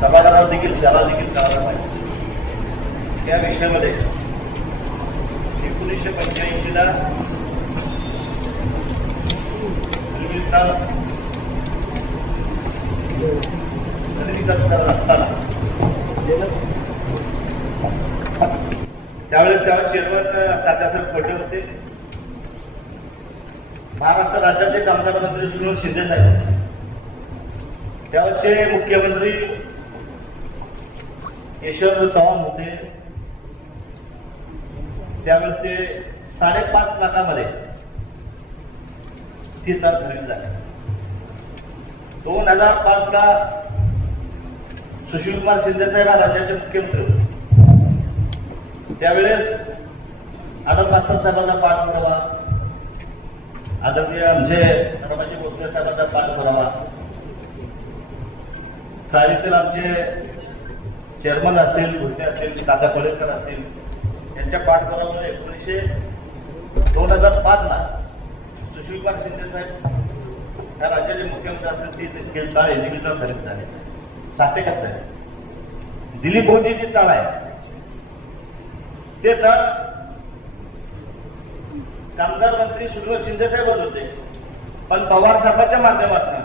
सभागृहात देखील शाळा देखील करायला पाहिजे. त्या विषयामध्ये 1985ला असताना त्यावेळेस तेव्हा चेअरमन तात्यासाहेब पटेल होते. महाराष्ट्र राज्याचे कामगार मंत्री सुनील शिंदे साहेब, त्यावेळेचे मुख्यमंत्री यशवंतराव चव्हाण होते. त्यावेळेस ते 5.5 लाखामध्ये ती साल खरेदी झाली. 2005 ला सुशीलकुमार शिंदे साहेब राज्याचे मुख्यमंत्री होते. त्यावेळेस आदम मास्तर साहेबांचा पाठपुरावा, आदरणीय आमचे रमाजी भोसले साहेबांचा पाठपुरावा, साहित्य आमचे चेअरमन असतील, भुलते असतील, दादा कोळेकर असतील, यांच्या पाठपुराव्यामुळे 2005 ला सुशीलकुमार शिंदे साहेब या राज्याचे मुख्यमंत्री असतील ती चाळ एनजीबीचा खरेदी झाली. 771 दिलीप बोंडे जी चाळ आहे ते चाळ कामगार मंत्री सुनील शिंदे साहेबच होते, पण पवार साहेबांच्या माध्यमातून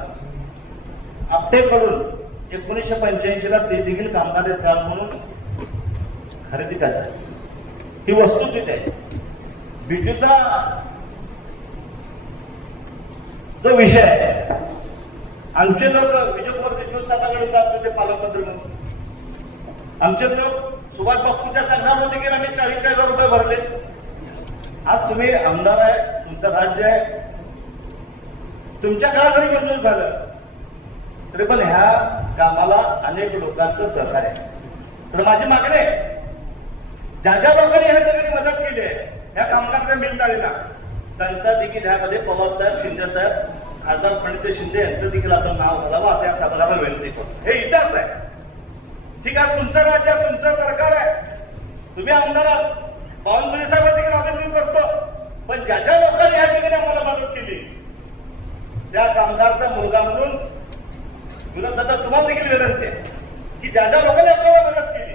आपटेकडून 1985 ला ते देखील कामगार चाळ म्हणून खरेदी करायचं. ही वस्तुस्थिती आहे. बीटीचा जो विषय आहे, आमचे लोक विजय कुमार देशमुख साहेबांकडे जात होते पालकमंत्री म्हणून. आमचे लोक सुभाष बापूच्या संघामध्ये गेले, आम्ही 40,000 रुपये भरले. आज तुम्ही आमदार आहे, तुमचं राज्य आहे, तुमच्या काळात जरी मंजूर झालं तरी पण ह्या कामाला अनेक लोकांचं सहकार्य आहे. तर माझी मागणी आहे, ज्या ज्या लोकांनी ह्या ठिकाणी मदत केली आहे या कामगारच्या मिल चालीला, त्यांचा देखील ह्यामध्ये पवार साहेब, शिंदे साहेब, खासदार प्रणित शिंदे यांचं देखील आपण नाव घालावं असं या सभागृहाला विनंती करतो. हे इतिहास आहे. ठीक आहे, तुमचं राज्य आहे, तुमचं सरकार आहे, तुम्ही आमदार आहात, बावनकुळे साहेब देखील अभिनंदन करतो. पण ज्या ज्या लोकांनी ह्या ठिकाणी आम्हाला मदत केली त्या कामगारचा मुलगा म्हणून विरोधात तुम्हाला देखील विनंती आहे की ज्या ज्या लोकांनी आपल्याला मदत केली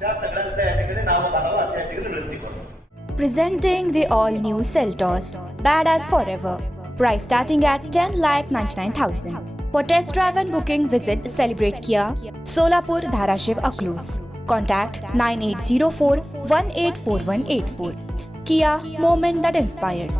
त्या सगळ्यांचं या ठिकाणी नाव घालावं असं या ठिकाणी विनंती करतो. Presenting the all-new Seltos, badass forever. Price starting at 10,99,000. For test drive and booking, visit Celebrate Kia, Solapur, Dharashiv, Aklus. Contact 9804 184184. Kia, moment that inspires.